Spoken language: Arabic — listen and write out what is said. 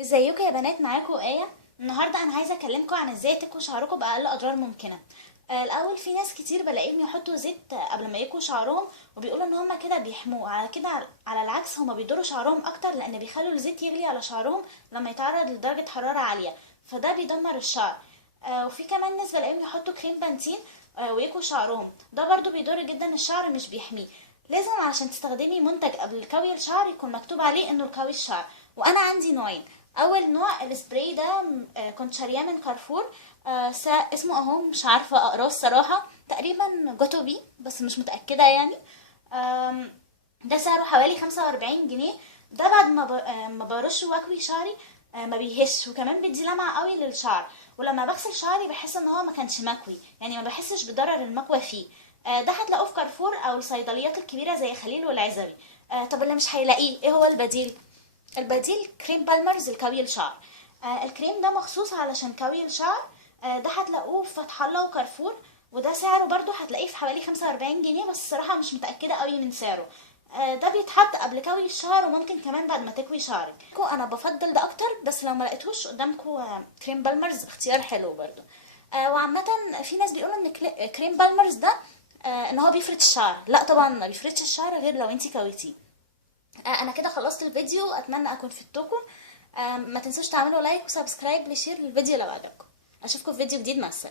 ازيكم يا بنات؟ معاكم آية. النهارده انا عايزه اكلمكم عن ازاي تكووا شعركم باقل اضرار ممكنه. الاول في ناس كتير بلاقيهم يحطوا زيت قبل ما يكووا شعرهم، وبيقولوا ان هما كده بيحموه. على كده على العكس هما بيضروا شعرهم اكتر، لان بيخلوا الزيت يغلي على شعرهم لما يتعرض لدرجه حراره عاليه، فده بيدمر الشعر. وفي كمان ناس بلاقيهم يحطوا كريم بانتين ويكووا شعرهم، ده برضو بيضر جدا الشعر مش بيحميه. لازم عشان تستخدمي منتج قبل كوي الشعر يكون مكتوب عليه انه لكوي الشعر. وانا عندي نوعين. اول نوع السبراي ده كنت شارياه من كارفور. اسمه اهو، مش عارفه اقراه الصراحه، تقريبا جوتوبي بس مش متاكده يعني. آم، ده سعره حوالي 45 جنيه. ده بعد ما برش واكوي شعري ما بيهش، وكمان بيدي لمعة قوي للشعر. ولما بغسل شعري بحس ان هو ما كانش مكوي، يعني ما بحسش بضرر المكوى فيه. ده هتلاقوه في كارفور او الصيدليات الكبيره زي خليل والعزبي. طب اللي مش هيلاقيه ايه هو البديل؟ البديل كريم بالمرز لكوي الشعر. الكريم ده مخصوص علشان كوي الشعر. ده هتلاقوه في فتح الله وكارفور، وده سعره برضو هتلاقيه في حوالي 45 جنيه، بس الصراحة مش متأكدة قوي من سعره. ده بيتحط قبل كوي الشعر، وممكن كمان بعد ما تكوي شعرك. انا بفضل ده اكتر، بس لو ما لقيتوش قدامكم كريم بالمرز اختيار حلو برضو. وعامة في ناس بيقولوا ان كريم بالمرز ده ان هو بيفرد الشعر. لا طبعا، ما بيفردش الشعر غير لو انتي كويتيه. انا كده خلصت الفيديو، اتمنى اكون فدتكم. ما تنسوش تعملوا لايك وسبسكرايب لشير للفيديو لو عجبكم. اشوفكم في فيديو جديد، مع السلامه.